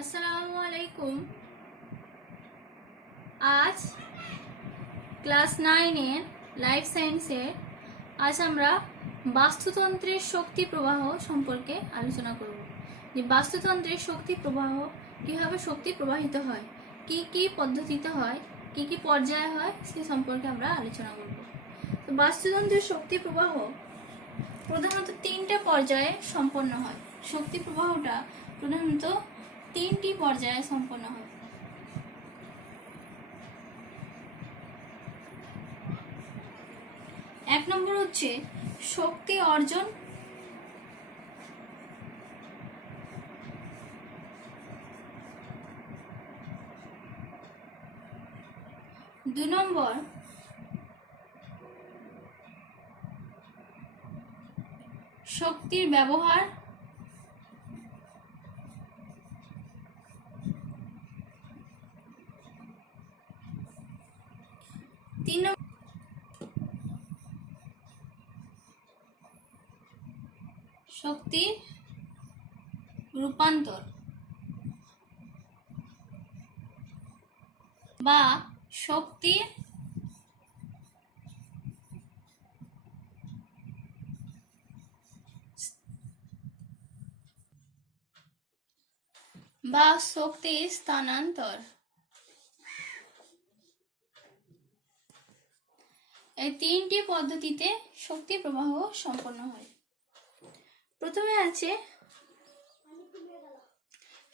আসসালামু আলাইকুম। আজ ক্লাস 9-এর লাইফ সায়েন্সের আজ আমরা বাস্তুতন্ত্রের শক্তি প্রবাহ সম্পর্কে আলোচনা করব। যে বাস্তুতন্ত্রের শক্তি প্রবাহ কীভাবে শক্তি প্রবাহিত হয়, কি কি পদ্ধতিতে হয়, কি কি পর্যায়ে হয়, সে সম্পর্কে আমরা আলোচনা করব। তো বাস্তুতন্ত্রের শক্তি প্রবাহ প্রধানত 3টে পর্যায়ে সম্পন্ন হয়। শক্তি প্রবাহটা প্রধানত 3টি পর্যায়ে সম্পন্ন হয়। এক নম্বর হচ্ছে শক্তি অর্জন, দুই নম্বর শক্তির ব্যবহার, তিন নম্বর শক্তির রূপান্তর বা শক্তির স্থানান্তর। এই 3টি পদ্ধতিতে শক্তি প্রবাহ সম্পন্ন হয়। প্রথমে আছে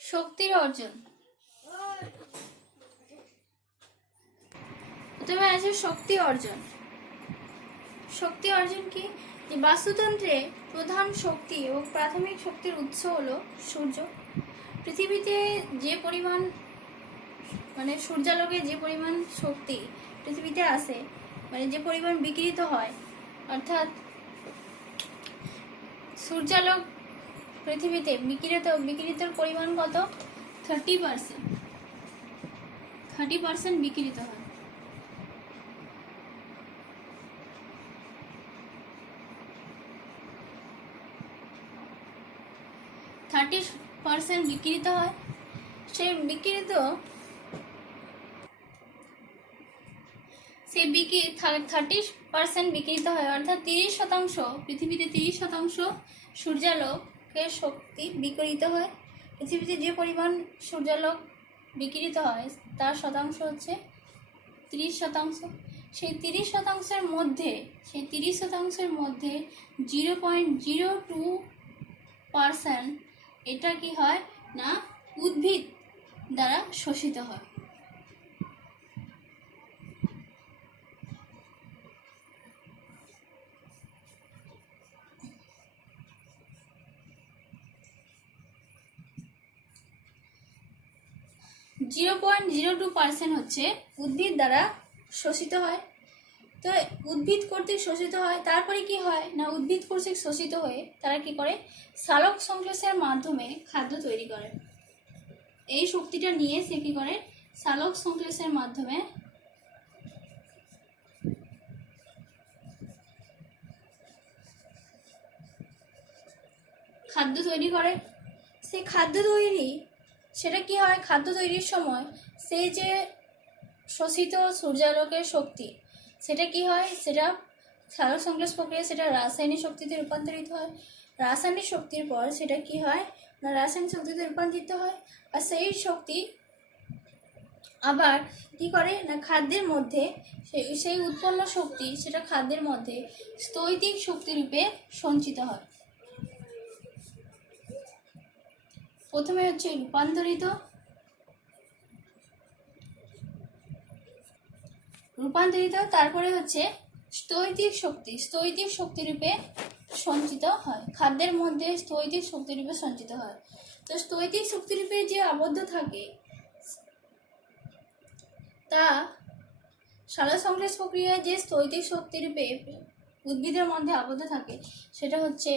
শক্তির অর্জন। শক্তি অর্জন কি? যে বাস্তুতন্ত্রে প্রধান শক্তি ও প্রাথমিক শক্তির উৎস হলো সূর্য। পৃথিবীতে যে পরিমাণ সূর্যালোকে যে পরিমাণ শক্তি পৃথিবীতে আসে, যে পরিমাণ বিকিরিত হয়, অর্থাৎ সূর্যালোক পৃথিবীতে বিকিরিতর পরিমাণ কত? 30% বিকিরিত হয়। বিকিরিত হয়। সেই 30% বিকিরিত হয়, অর্থাৎ 30%। পৃথিবীতে 30% সূর্যালোকের শক্তি বিকিরিত হয়। পৃথিবীতে যে পরিমাণ সূর্যালোক বিকিরিত হয় তার শতাংশ হচ্ছে 30%। সেই 30%-এর মধ্যে 0.02% এটা কি হয় না উদ্ভিদ দ্বারা শোষিত হয়। হচ্ছে উদ্ভিদ দ্বারা শোষিত হয়। তো উদ্ভিদ কর্তৃক শোষিত হয়, তারপরে কি হয় না উদ্ভিদ কর্তৃক শোষিত হয়ে তারা কি করে সালোক সংশ্লেষের মাধ্যমে খাদ্য তৈরি করে। এই শক্তিটা নিয়ে সে কি করে সালোক সংশ্লেষের মাধ্যমে খাদ্য তৈরি করে। সেই সেটা কি হয়, খাদ্য তৈরির সময় সেই যে শোষিত সূর্যালোকের শক্তি সেটা কি হয়, সেটা সালোক সংশ্লেষ প্রক্রিয়া সেটা রাসায়নিক শক্তিতে রূপান্তরিত হয়। রাসায়নিক শক্তির পর সেটা কি হয় না রাসায়নিক শক্তিতে রূপান্তরিত হয়। আর সেই শক্তি আবার কি করে না খাদ্যের মধ্যে সেই উৎপন্ন শক্তি সেটা খাদ্যের মধ্যে স্থৈতিক শক্তিরূপে সঞ্চিত হয়। প্রথমে হচ্ছে রূপান্তরিত, তারপরে হচ্ছে স্থৈতিক শক্তিরূপে সঞ্চিত হয়। খাদ্যের মধ্যে স্থৈতিক শক্তিরূপে সঞ্চিত হয়। তো স্থৈতিক শক্তিরূপে যে আবদ্ধ থাকে তা সালোক সংশ্লেষ প্রক্রিয়ায় যে স্থৈতিক শক্তিরূপে উদ্ভিদের মধ্যে আবদ্ধ থাকে সেটা হচ্ছে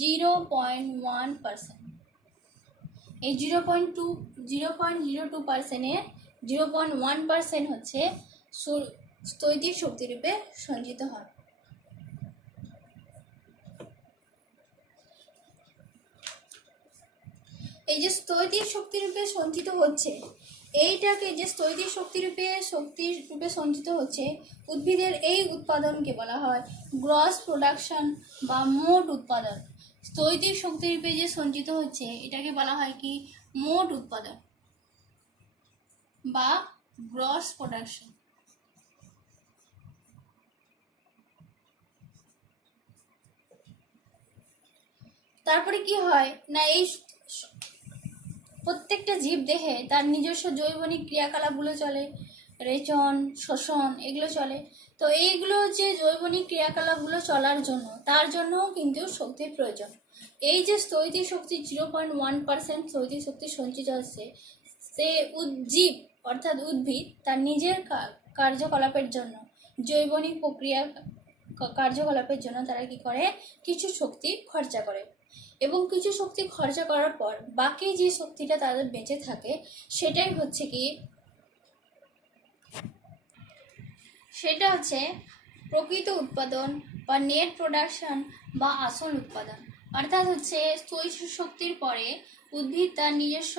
0.1%। এই 0.02%-এর 0.1% হচ্ছে স্থৈতিক শক্তিরূপে সঞ্চিত হয়। এই যে স্থৈতিক শক্তিরূপে সঞ্চিত হচ্ছে, এইটাকে যে স্থৈতিক শক্তির রূপে সঞ্চিত হচ্ছে উদ্ভিদের, এই উৎপাদনকে বলা হয় গ্রস প্রোডাকশন বা মোট উৎপাদন। স্থৈতিক শক্তিরূপে যে সঞ্চিত হচ্ছে এটাকে বলা হয় কি মোট উৎপাদন বা গ্রস প্রোডাকশন। তারপরে কি হয় না, এই প্রত্যেকটা জীব দেহে তার নিজস্ব জৈবনিক ক্রিয়াকলাপগুলো চলে, রেচন, শোষণ, এগুলো চলে। তো এইগুলো যে জৈবনিক ক্রিয়াকলাপগুলো চলার জন্য, তার জন্যও কিন্তু শক্তির প্রয়োজন। এই যে স্থৈতিক শক্তি 0.1% স্থৈতিক শক্তি সঞ্চিত হচ্ছে, সে জীব অর্থাৎ উদ্ভিদ তার নিজের কার্যকলাপের জন্য, জৈবনিক প্রক্রিয়া কার্যকলাপের জন্য তারা কি করে, কিছু শক্তি খরচা করে। এবং কিছু শক্তি খরচা করার পর বাকি যে শক্তিটা তাদের বেঁচে থাকে সেটা হচ্ছে প্রকৃত উৎপাদন বা নেট প্রোডাকশন বা আসল উৎপাদন। অর্থাৎ হচ্ছে স্থৈতিক শক্তির পরে উদ্ভিদ তার নিজস্ব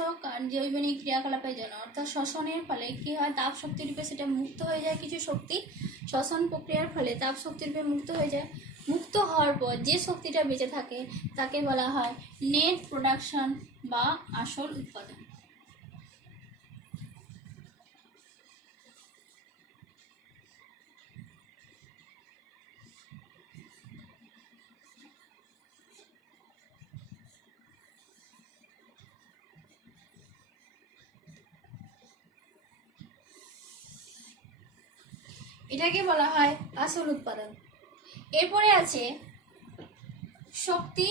জৈবনিক ক্রিয়াকলাপের জন্য অর্থাৎ শ্বসনের ফলে কি হয়, তাপ শক্তির রূপে সেটা মুক্ত হয়ে যায়। কিছু শক্তি শ্বসন প্রক্রিয়ার ফলে তাপ শক্তির রূপে মুক্ত হয়ে যায়। মুক্ত হওয়ার পর যে শক্তিটা বেঁচে থাকে তাকে বলা হয় নেট প্রোডাকশন বা আসল উৎপাদন। এটাকে বলা হয় আসল উৎপাদন। এরপরে আছে শক্তি।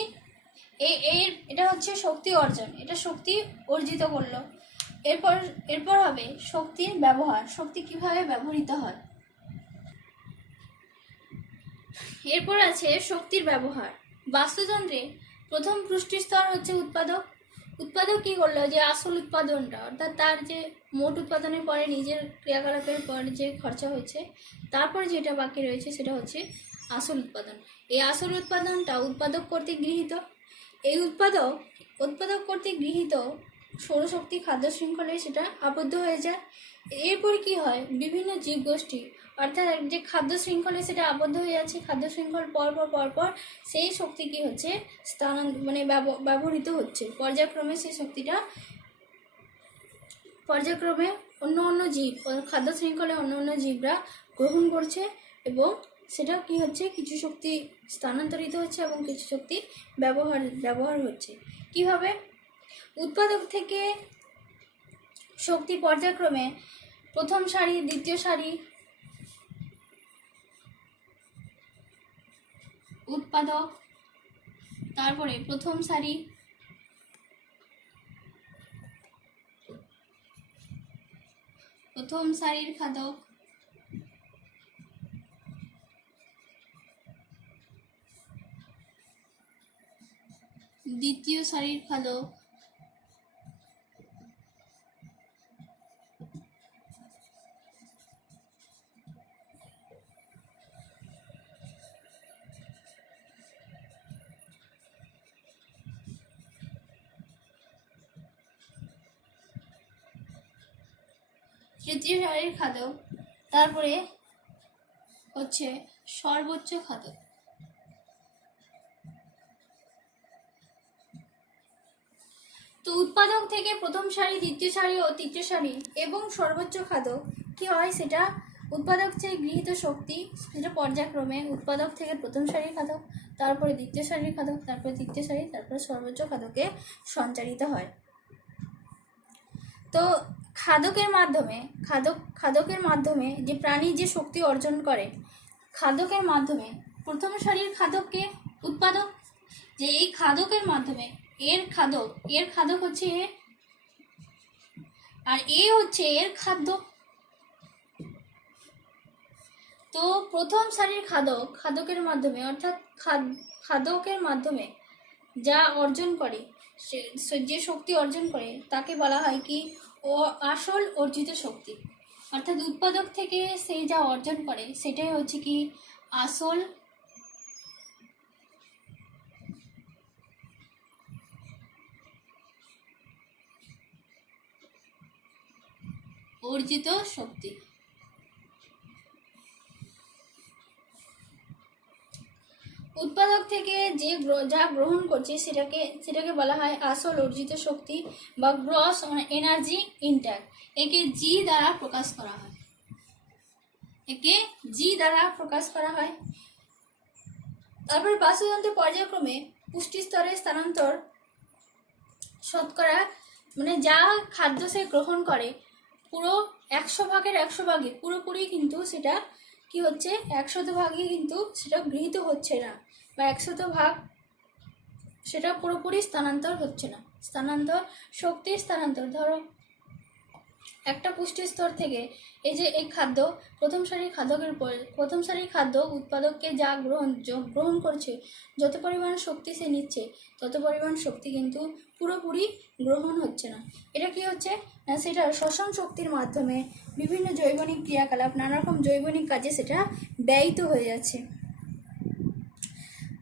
এটা হচ্ছে শক্তি অর্জন, এটা শক্তি অর্জিত করলো। এরপর হবে শক্তির ব্যবহার, শক্তি কিভাবে ব্যবহৃত হয়। এরপর আছে শক্তির ব্যবহার। বাস্তুতন্ত্রে প্রথম পুষ্টি স্তর হচ্ছে উৎপাদক। উৎপাদক কি করলো, যে আসল উৎপাদনটা অর্থাৎ তার যে মোট উৎপাদনের পরে নিজের ক্রিয়াকলাপের পর যে খরচা হয়েছে তারপর যেটা বাকি রয়েছে সেটা হচ্ছে আসল উৎপাদন। এই আসল উৎপাদনটা উৎপাদক কর্তৃক গৃহীত। এই উৎপাদক কর্তৃক গৃহীত সৌরশক্তি খাদ্য শৃঙ্খলে সেটা আবদ্ধ হয়ে যায়। এরপর কি হয়, বিভিন্ন জীবগোষ্ঠী অর্থাৎ যে খাদ্য শৃঙ্খলে সেটা আবদ্ধ হয়ে যাচ্ছে, খাদ্য শৃঙ্খল পরপর সেই শক্তি কি হচ্ছে ব্যবহৃত হচ্ছে। পর্যায়ক্রমে সেই শক্তিটা অন্য জীব খাদ্য শৃঙ্খলে অন্য জীবরা গ্রহণ করছে এবং সেটা কি হচ্ছে, কিছু শক্তি স্থানান্তরিত হচ্ছে এবং কিছু শক্তি ব্যবহার হচ্ছে। কিভাবে, উৎপাদক থেকে শক্তি পর্যায়ক্রমে প্রথম সারি, দ্বিতীয় সারি, উৎপাদক, তারপরে প্রথম সারি, প্রথম সারির খাদক, দ্বিতীয় সারির খাদক, তৃতীয় সারির খাদক, তারপরে হচ্ছে সর্বোচ্চ খাদক। তো উৎপাদক থেকে প্রথম সারি, দ্বিতীয় সারি ও তৃতীয় সারি এবং সর্বোচ্চ খাদক কি হয়, সেটা উৎপাদক থেকে গৃহীত শক্তি সেটা পর্যায়ক্রমে উৎপাদক থেকে প্রথম সারির খাদক, তারপরে দ্বিতীয় সারির খাদক, তারপরে তৃতীয় সারি, তারপরে সর্বোচ্চ খাদকে সঞ্চারিত হয়। তো খাদকের মাধ্যমে যে প্রাণী যে শক্তি অর্জন করে, খাদকের মাধ্যমে প্রথম সারির খাদককে উৎপাদক, যে এই খাদকের মাধ্যমে এর খাদক হচ্ছে এ, আর এ হচ্ছে এর খাদ্য। তো প্রথম সারির খাদকের মাধ্যমে অর্থাৎ খাদকের মাধ্যমে যা অর্জন করে, যে শক্তি অর্জন করে তাকে বলা হয় কি আসল অর্জিত শক্তি। অর্থাৎ উৎপাদক থেকে সে যা অর্জন করে সেটাই হচ্ছে কি আসল অর্জিত শক্তি। উৎপাদক থেকে যা গ্রহণ করছে সেটাকে বলা হয় আসল অর্জিত শক্তি বা গ্রস এনার্জি ইনটেক। একে জি দ্বারা প্রকাশ করা হয়। তারপর বাস্তুতন্ত্র পর্যায়ক্রমে পুষ্টি স্তরের স্থানান্তর শতকরা যা খাদ্য সে গ্রহণ করে পুরো 100 ভাগে পুরোপুরি কিন্তু সেটা কি হচ্ছে 100 কিন্তু সেটা গৃহীত হচ্ছে না, বা 100 সেটা পুরোপুরি স্থানান্তর হচ্ছে না। শক্তির স্থানান্তর, ধরো একটা পুষ্টি স্তর থেকে এই খাদ্য প্রথম সারির খাদ্য উৎপাদককে যা গ্রহণ করছে, যত পরিমাণ শক্তি সে নিচ্ছে তত পরিমাণ শক্তি কিন্তু পুরোপুরি গ্রহণ হচ্ছে না। এটা কি হচ্ছে না, সেটা শ্বসন শক্তির মাধ্যমে বিভিন্ন জৈবনিক ক্রিয়াকলাপ, নানা রকম জৈবনিক কাজে সেটা ব্যয়িত হয়ে যাচ্ছে।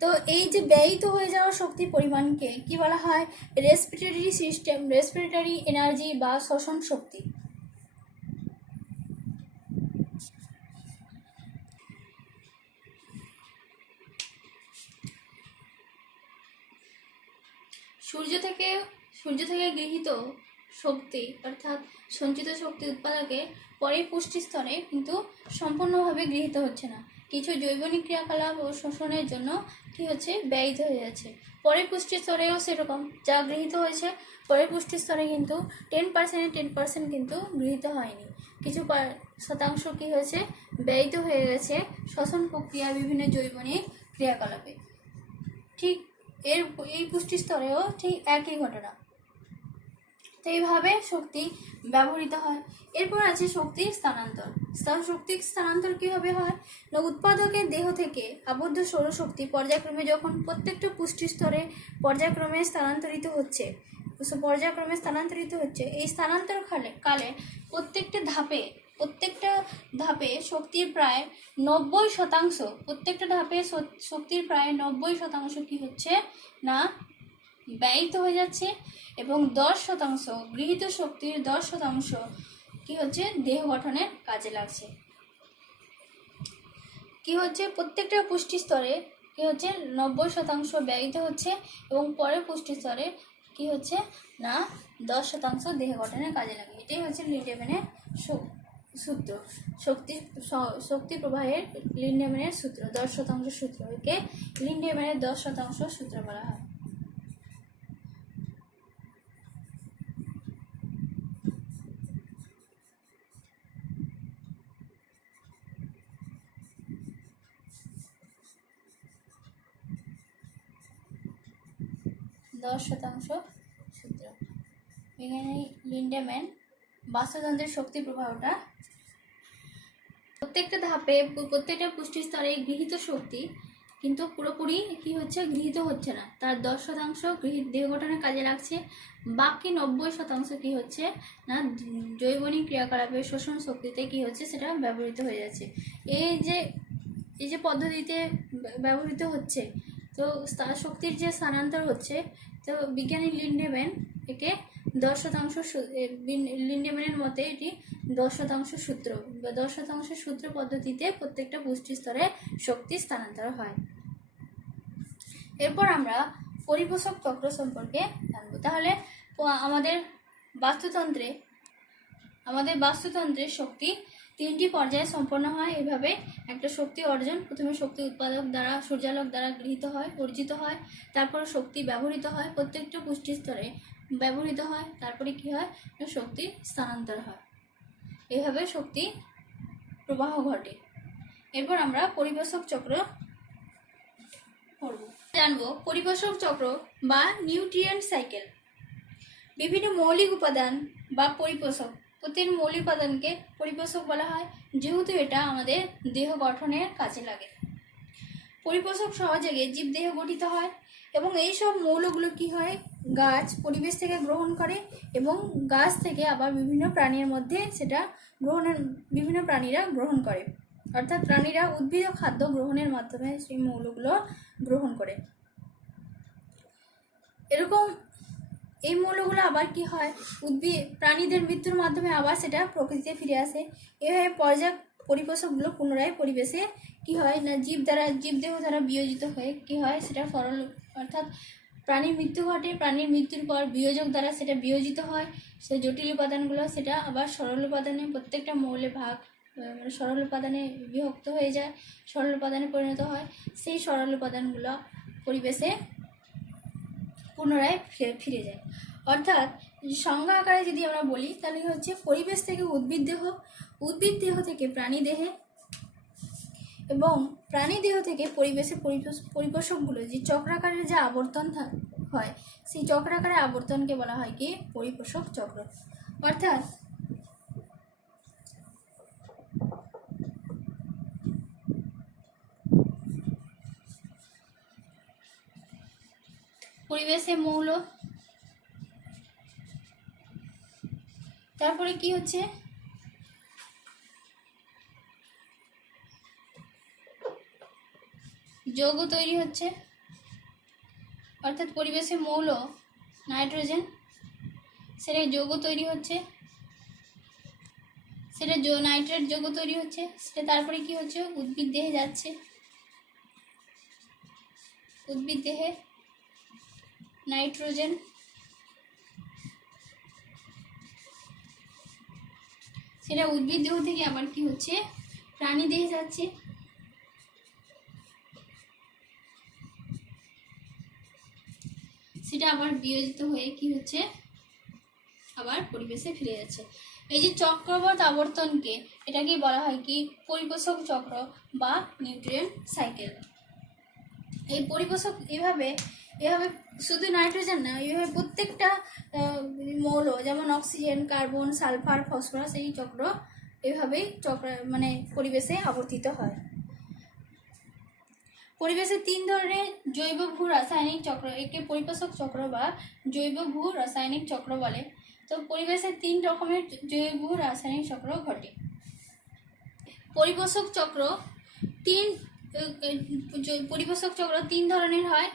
তো এই যে ব্যয়িত হয়ে যাওয়া শক্তির পরিমাণকে কি বলা হয়? রেসপিরেটরি এনার্জি বা শ্বসন শক্তি। সূর্য থেকে গৃহীত শক্তি অর্থাৎ সঞ্চিত শক্তি উৎপাদকে পরে পুষ্টি স্তরে কিন্তু সম্পূর্ণভাবে গৃহীত হচ্ছে না। কিছু জৈবনিক ক্রিয়াকলাপ ও শোষণের জন্য কি হচ্ছে ব্যয়িত হয়ে যাচ্ছে। পরে পুষ্টি স্তরেও সেরকম যা গৃহীত হয়েছে পরে পুষ্টি স্তরে কিন্তু 10% কিন্তু গৃহীত হয়নি, কিছু শতাংশ কি হয়েছে ব্যয়িত হয়ে গেছে শ্বসন প্রক্রিয়া বিভিন্ন জৈবনিক ক্রিয়াকলাপে। ঠিক এই পুষ্টি স্তরেও ঠিক একই ঘটনা। তো এইভাবে শক্তি ব্যবহৃত হয়। এরপর আছে শক্তির স্থানান্তর। শক্তির স্থানান্তর কিভাবে হয় না, উৎপাদকের দেহ থেকে আবদ্ধ সৌরশক্তি পর্যায়ক্রমে যখন প্রত্যেকটা পুষ্টি স্তরে পর্যায়ক্রমে স্থানান্তরিত হচ্ছে, এই স্থানান্তর কালে প্রত্যেকটা ধাপে শক্তির প্রায় 90% কি হচ্ছে না ব্যয়িত হয়ে যাচ্ছে, এবং 10% গৃহীত শক্তির 10% কি হচ্ছে দেহ গঠনের কাজে লাগছে। কি হচ্ছে প্রত্যেকটা পুষ্টি স্তরে কি হচ্ছে 90% ব্যয়িত হচ্ছে, এবং পরের পুষ্টি স্তরে কি হচ্ছে না 10% দেহ গঠনের কাজে লাগে। এটাই হচ্ছে লিন্ডেম্যানের সূত্র, শক্তি প্রবাহের লিন্ডেম্যানের সূত্র, 10% সূত্র। একে লিন্ডেম্যানের 10% সূত্র বলা হয়। সূত্র এখানে লিন্ডেম্যান বাস্তুতন্ত্রের শক্তি প্রবাহটা প্রত্যেকটা পুষ্টি স্তরে গৃহীত শক্তি কিন্তু পুরোপুরি কি হচ্ছে গৃহীত হচ্ছে না, তার 10% দেহ গঠনের কাজে লাগছে, বাকি 90% কি হচ্ছে না জৈবনিক ক্রিয়াকলাপের শোষণ শক্তিতে কি হচ্ছে সেটা ব্যবহৃত হয়ে যাচ্ছে। এই যে পদ্ধতিতে ব্যবহৃত হচ্ছে, তো শক্তির যে স্থানান্তর হচ্ছে, তো বিজ্ঞানী লিন্ডেম্যান একে 10% লিন্ডেম্যানের মতে এটি 10% সূত্র বা 10% সূত্র পদ্ধতিতে প্রত্যেকটা পুষ্টি স্তরে শক্তি স্থানান্তর হয়। এরপর আমরা পরিপোষক চক্র সম্পর্কে জানবো। তাহলে আমাদের বাস্তুতন্ত্রে শক্তি 3টি পর্যায়ে সম্পন্ন হয়। এভাবে একটা শক্তি অর্জন, প্রথমে শক্তি উৎপাদক দ্বারা সূর্যালোক দ্বারা অর্জিত হয়, তারপর শক্তি ব্যবহৃত হয়, প্রত্যেকটা পুষ্টি স্তরে ব্যবহৃত হয়, তারপরে কি হয় শক্তি স্থানান্তর হয়। এভাবে শক্তি প্রবাহ ঘটে। এরপর আমরা পরিপোষক চক্র জানবো। পরিপোষক চক্র বা নিউট্রিয়েন্ট সাইকেল। বিভিন্ন মৌলিক উপাদান বা পরিপোষক, প্রতিটি মৌলিক উপাদানকে পরিপোষক বলা হয়, যেহেতু এটা আমাদের দেহ গঠনের কাজে লাগে। পরিপোষক সহযোগে জীবদেহ গঠিত হয়, এবং এই সব মৌলগুলো কি হয় গাছ পরিবেশ থেকে গ্রহণ করে, এবং গাছ থেকে আবার বিভিন্ন প্রাণীর মধ্যে সেটা বিভিন্ন প্রাণীরা গ্রহণ করে, অর্থাৎ প্রাণীরা উদ্ভিদ খাদ্য গ্রহণের মাধ্যমে সেই মৌলগুলো গ্রহণ করে। এরকম এই মৌলগুলো আবার কি হয়, প্রাণীদের মৃত্যুর মাধ্যমে আবার সেটা প্রকৃতিতে ফিরে আসে। এভাবে পর্যায় পরিপোষকগুলো পুনরায় পরিবেশে কি হয় না জীবদেহ দ্বারা বিয়োজিত হয়ে কি হয়, সেটা সরল, অর্থাৎ প্রাণীর মৃত্যু ঘটে, প্রাণীর মৃত্যুর পর বিয়োজক দ্বারা সেটা বিয়োজিত হয়, সে জটিল উপাদানগুলো সেটা আবার সরল উপাদানে, প্রত্যেকটা মৌলে ভাগ মানে সরল উপাদানে বিভক্ত হয়ে যায়, সরল উপাদানে পরিণত হয়। সেই সরল উপাদানগুলো পরিবেশে পুনরায় ফিরে যায়। অর্থাৎ সংজ্ঞা আকারে যদি আমরা বলি তাহলে হচ্ছে পরিবেশ থেকে উদ্ভিদ দেহ, উদ্ভিদ দেহ থেকে প্রাণী দেহে, এবং প্রাণী দেহ থেকে পরিবেশের পরিপোষকগুলো যে চক্রাকারের যে আবর্তন হয়, সেই চক্রাকারের আবর্তনকে বলা হয় কি পরিপোষক চক্র। অর্থাৎ পরিবেশে মৌল, তারপরে কি হচ্ছে যৌগ তৈরি হচ্ছে, অর্থাৎ পরিবেশে মৌল নাইট্রোজেন, সেটা যৌগ তৈরি হচ্ছে, সেটা নাইট্রেট যৌগ তৈরি হচ্ছে, সেটা তারপরে কি হচ্ছে উদ্ভিদ দেহে যাচ্ছে, উদ্ভিদ দেহে নাইট্রোজেন, সেটা উদ্ভিদ দেহ থেকে আবার কি হচ্ছে প্রাণী দেহে যাচ্ছে, সেটা আবার বিয়োজিত হয়ে কি হচ্ছে আবার পরিবেশে ফিরে যাচ্ছে। এই যে চক্রবর্ত আবর্তনকে এটাকে বলা হয় কি পরিপোষক চক্র বা নিউট্রিয়েন্ট সাইকেল। এই পরিপোষক এভাবে শুধু নাইট্রোজেন না, এইভাবে প্রত্যেকটা মৌল যেমন অক্সিজেন, কার্বন, সালফার, ফসফরাস, এই চক্র এভাবেই মানে পরিবেশে আবর্তিত হয়। পরিবেশে 3 ধরনের জৈব ভূ রাসায়নিক চক্র, একে পরিপোষক চক্র বা জৈব ভূ রাসায়নিক চক্র বলে। তো পরিবেশে 3 রকমের জৈব ভূ রাসায়নিক চক্র ঘটে। পরিপোষক চক্র 3 ধরনের হয়।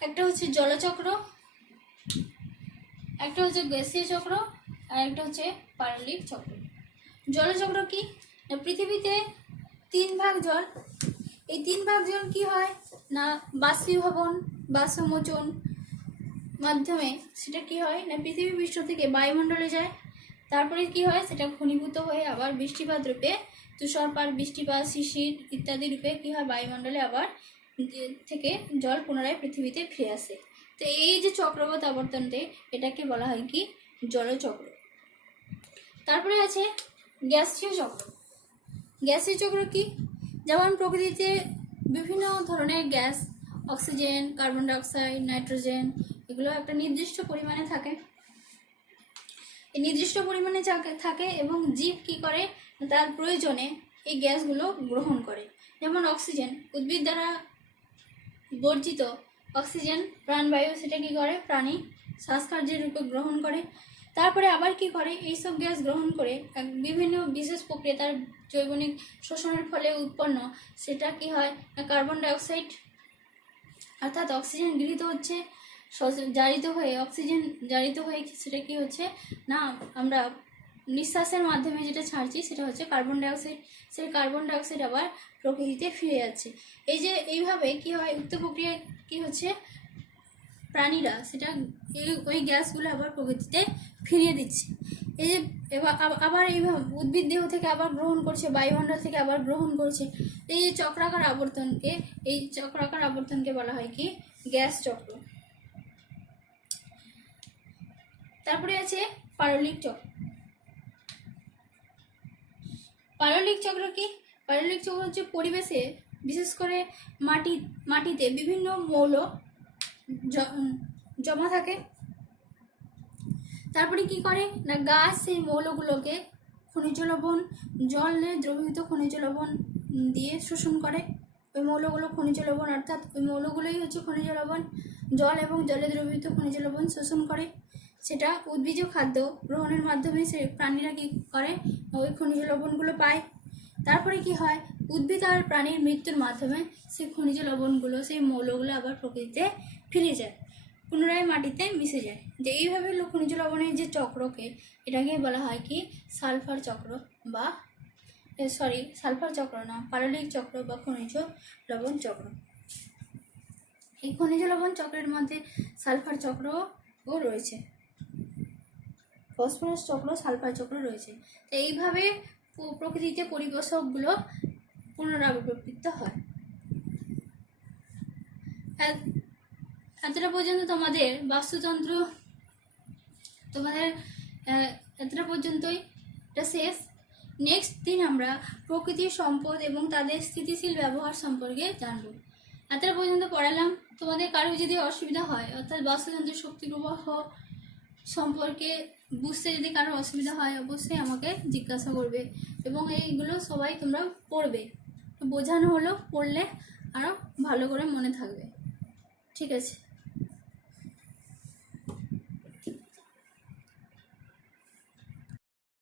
একটা হচ্ছে জলচক্র, একটা হচ্ছে গ্যাসীয় চক্র, আর একটা হচ্ছে পারলিক চক্র। জলচক্র কি না, পৃথিবীতে 3 ভাগ জল, এই 3 ভাগ জল কি হয় না বাষ্পীভবন, বাষ্পমোচন মাধ্যমে সেটা কি হয় না পৃথিবী পৃষ্ঠ থেকে বায়ুমণ্ডলে যায়, তারপরে কি হয় সেটা ঘনীভূত হয়ে আবার বৃষ্টিপাত রূপে, তুষারপাত, বৃষ্টিপাত, শিশির ইত্যাদি রূপে কি হয় বায়ুমণ্ডলে আবার থেকে জল পুনরায় পৃথিবীতে ফিরে আসে। তো এই যে চক্রবর্তী আবর্তনতে এটাকে বলা হয় কি জলচক্র। তারপরে আছে গ্যাসীয় চক্র। গ্যাসীয় চক্র কি, যেমন প্রকৃতিতে বিভিন্ন ধরনের gas, oxygen, carbon dioxide, nitrogen, এগুলো একটা নির্দিষ্ট পরিমাণে থাকে, এই নির্দিষ্ট পরিমাণে থাকে এবং জীব কি করে তার প্রয়োজনে এই গ্যাসগুলো গ্রহণ করে। যেমন অক্সিজেন, উদ্ভিদ দ্বারা বর্জিত অক্সিজেন প্রাণবায়ু, সেটা কি করে প্রাণী শ্বাসকার্যের রূপে গ্রহণ করে। তারপরে আবার কি করে এইসব গ্যাস গ্রহণ করে বিভিন্ন বিশেষ প্রক্রিয়া তার জৈবনিক শোষণের ফলে উৎপন্ন সেটা কি হয় কার্বন ডাইঅক্সাইড, অর্থাৎ অক্সিজেন গৃহীত হচ্ছে, অক্সিজেন জারিত হয়ে সেটা কি হচ্ছে না আমরা নিঃশ্বাসের মাধ্যমে যেটা ছাড়ছি সেটা হচ্ছে কার্বন ডাইঅক্সাইড, সেই কার্বন ডাইঅক্সাইড আবার প্রকৃতিতে ফিরে যাচ্ছে। এই যে এইভাবে কি হয় উক্ত প্রক্রিয়া কি হচ্ছে প্রাণীরা সেটা ওই গ্যাসগুলো আবার প্রকৃতিতে ফিরিয়ে দিচ্ছে। এই যে আবার এইভাবে উদ্ভিদ দেহ থেকে আবার গ্রহণ করছে, বায়ুমণ্ডল থেকে আবার গ্রহণ করছে। এই যে চক্রাকার আবর্তনকে বলা হয় কি গ্যাস চক্র। তারপরে আছে পারলিক চক্র। পারলিক চক্র কি, পারলিক চক্র হচ্ছে পরিবেশে বিশেষ করে মাটিতে বিভিন্ন মৌল জমা থাকে, তারপরে কি করে না গাছ সেই মৌলগুলোকে খনিজ লবণ, জলে দ্রবীভূত খনিজ লবণ দিয়ে শোষণ করে। ওই মৌলগুলো খনিজ লবণ, অর্থাৎ ওই মৌলগুলোই হচ্ছে খনিজ লবণ, জল এবং জলে দ্রবীভূত খনিজ লবণ শোষণ করে, সেটা উদ্ভিজ খাদ্য গ্রহণের মাধ্যমে সে প্রাণীরা কি করে ওই খনিজ লবণগুলো পায়। তারপরে কি হয় উদ্ভিদ আর প্রাণীর মৃত্যুর মাধ্যমে সেই খনিজ লবণগুলো, সেই মৌলগুলো আবার প্রকৃতিতে ফিরে যায়। পুনরায় মাটিতে মিশে যায়। যে এইভাবে খনিজ লবণের যে চক্রকে, এটাকে বলা হয় কি সালফার চক্র, বা সালফার চক্র না, পারলিক চক্র বা খনিজ লবণ চক্র। এই খনিজ লবণ চক্রের মধ্যে সালফার চক্রও রয়েছে, ফসফরাস চক্র, সালফার চক্র রয়েছে। তো এইভাবে প্রকৃতিতে পরিবেশকগুলো পুনরাবৃত্ত হয়। এতটা পর্যন্ত তোমাদের বাস্তুতন্ত্র, এতটা পর্যন্তই, এটা শেষ। নেক্সট দিন আমরা প্রকৃতির সম্পদ এবং তাদের স্থিতিশীল ব্যবহার সম্পর্কে জানব। এতটা পর্যন্ত পড়ালাম। তোমাদের কারো যদি অসুবিধা হয়, অর্থাৎ বাস্তুতন্ত্রের শক্তি প্রবাহ সম্পর্কে বুঝতে যদি কারো অসুবিধা হয়, অবশ্যই আমাকে জিজ্ঞাসা করবে, এবং এইগুলো সবাই তোমরা পড়বে। বোঝানো হলো, পড়লে আরও ভালো করে মনে থাকবে। ঠিক আছে।